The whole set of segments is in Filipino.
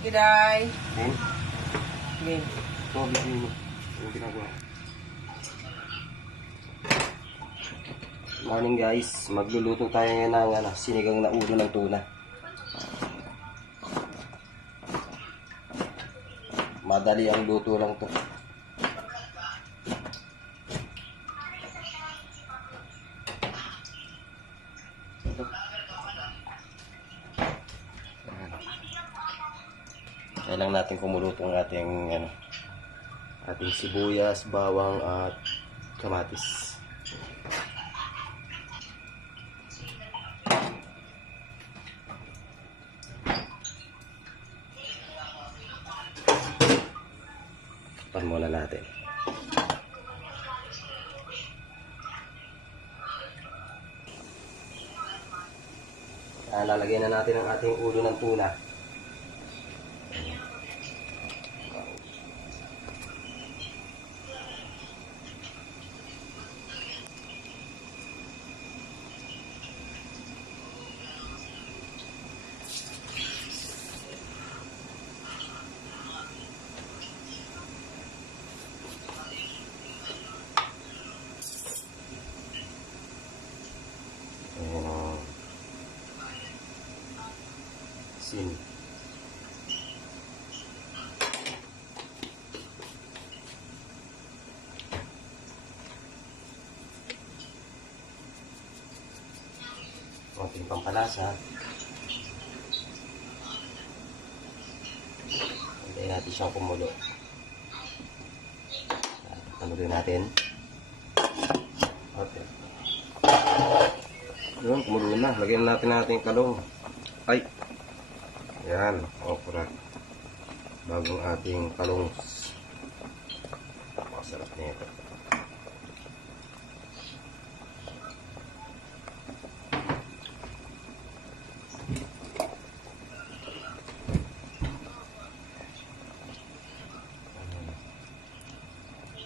Giday. Game? Game. Ito, bigyan mo. Yung ginagawa. Morning guys, magluluto tayo ngayon ng sinigang na ulo ng tuna. Madali ang luto lang to. Kailangan natin kumuluto ang ating sibuyas, bawang at kamatis. Pan muna natin. Lalagyan na natin ang ating ulo ng tuna. Asin. Konting pampalasa. Hintayin natin siyang kumulo. Kumulo natin. Okay. Yun, kumulo na. Lagyan natin yung kalong. Ay! Yan, okra. Bagong ating kalong. Masarap nito.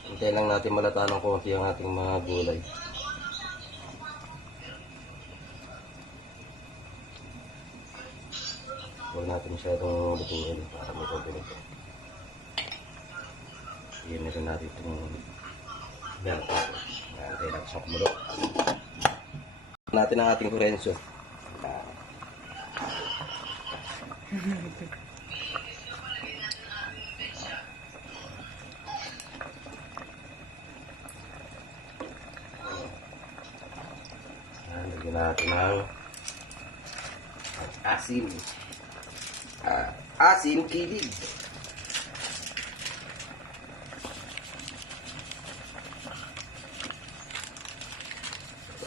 Hintayin lang natin malata ng konti ang ating mga gulay. Huwag natin masyadong lutuin para may konti nito. Iyan na rin natin itong bell pepper. Hintayin natin siyang kumulo. Natin ang ating kurenso. Lagyan natin ang asin. Asin kilig.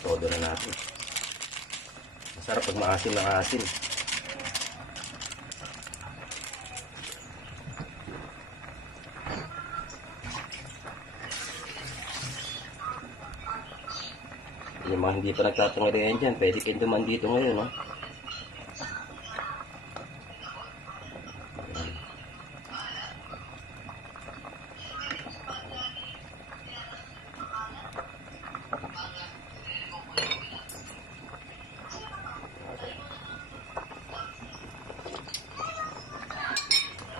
Todo na natin. Masarap pag maasim ng asin. Yung mga hindi pa nagtatangalihan dyan, pwede kayong duman dito ngayon, no?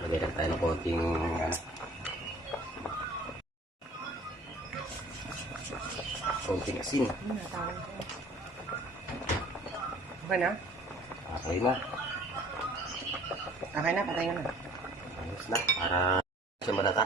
Lagyan tayo ng konting konting asin. Okay na? Okay na. Okay na, patay na. Ayos na. Para sa malata.